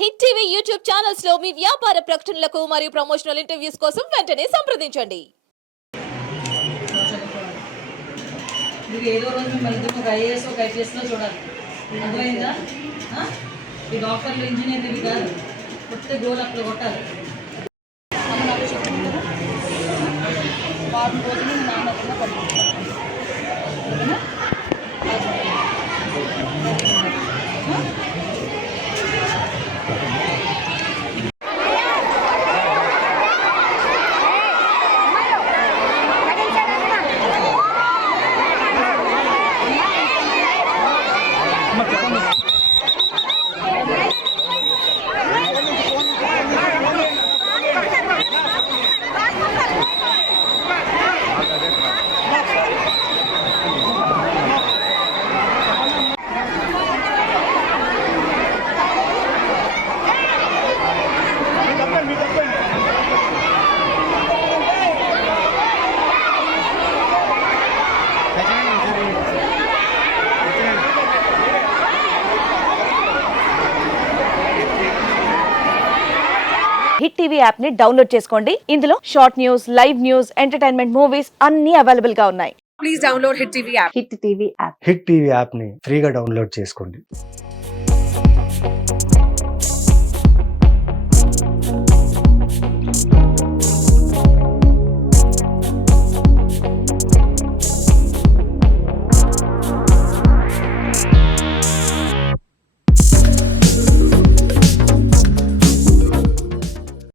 Hit TV YouTube channels లో మీ వ్యాపార ప్రకటనలకు మరియు ప్రమోషనల్ ఇంటర్వ్యూస్ కోసం వెంటనే సంప్రదించండి. ఇది ఏదో రోజు మిమ్మల్ని ఒక ఐఏఎస్ ఒక ఐపీఎస్లో చూడాలి. అర్థమైందా? ఈ డాక్టర్లు ఇంజనీర్లు కాదు, కొత్త గోల్ అక్కడ కొట్టాలి. వారం రోజులు మీ నాన్న పడుతుంది. హిట్ టీవీ యాప్ ని డౌన్లోడ్ చేసుకోండి. ఇందులో short news, live news, entertainment movies అన్ని అవైలబుల్ గా ఉన్నాయి. Please download hit TV app. Hit TV app hit TV app ని ఫ్రీగా డౌన్లోడ్ చేసుకోండి.